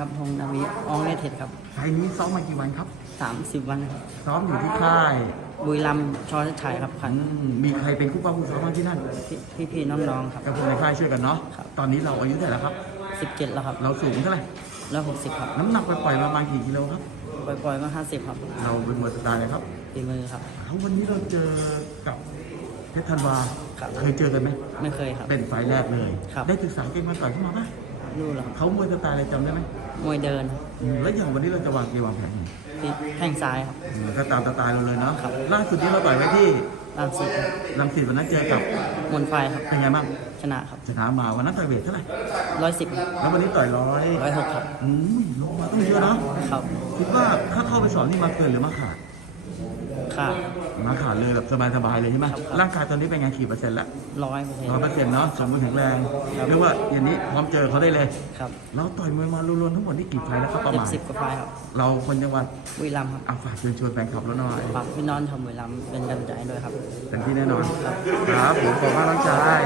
ครับพงษ์นาวิอองเนเทศครับไฟล์นี้ซ้อมมากี่วันครับสามสิบวันครับซ้อมอยู่ที่ค่ายบุรีรัมย์ชอชัยครับพันอืมมีใครเป็นคู่ป้าคู่ซ้อมบ้างที่นั่นพี่พี่ๆน้องๆครับ กับคนในค่ายช่วยกันเนาะ ครับ ตอนนี้เราอายุเท่าไหร่แล้วครับสิบเจ็ดแล้วครับเราสูงเท่าไหร่ แล้วหกสิบครับน้ำหนักไปปล่อยๆประมาณกี่กิโลครับ ปล่อยๆก็ห้าสิบครับเราเป็นมวยสไตล์เลยครับฝีมือครับ แล้ววันนี้เราเจอกับเพชรธันวา ครับ เคยเจอกันไหม ไม่เคยครับ เป็นไฟล์แรกเลย ครับ ได้ศึกษาเกมมาต่อยเข้ามาปะ รู้แล้วครับเขามวยสไตล์อะไรจำได้ไหมมวยเดินครับอืมแล้วอย่างวันนี้เราจะวางเกมวางแผนยังไงที่แข้งซ้ายครับอืมก็ตามสไตล์เราเลยเนาะครับล่าสุดนี้เราต่อยไว้ที่ล่างสิบลังสิตวันนั้นเจอกับมนไฟครับเป็นไงบ้างชนะครับชนะมาวันนั้นต่อยเวทเท่าไหร่ร้อยสิบแล้ววันนี้ต่อยร้อยร้อยหกครับอืมลงมาต้องเยอะเนาะครับคิดว่าถ้าเข้าไปสอนนี่มาเกินหรือมาขาด ขาดมาขาดเลยแบบสบายๆเลยใช่ไหมครับครับร่างกายตอนนี้เป็นไงกี่เปอร์เซ็นต์ละร้อยเปอร์เซ็นต์ร้อยเปอร์เซ็นต์เนาะสมบูรณ์แข็งแรงครับเรียกว่าอย่างนี้พร้อมเจอเขาได้เลยครับเราต่อยมวยมารวมๆทั้งหมดนี่กี่ไฟล์แล้วครับประเจ็ดมาณสิบกว่าไฟล์ครับเราคนจังหวัดบุรีรัมย์ครับเอาฝากเชิญชวนแฟนคลับแล้วหน่อยฝากพี่น้องชาวบุรีรัมย์เป็นกำลังใจให้ด้วยครับเต็มที่แน่นอนครับผมขอบคุณมากน้องชาย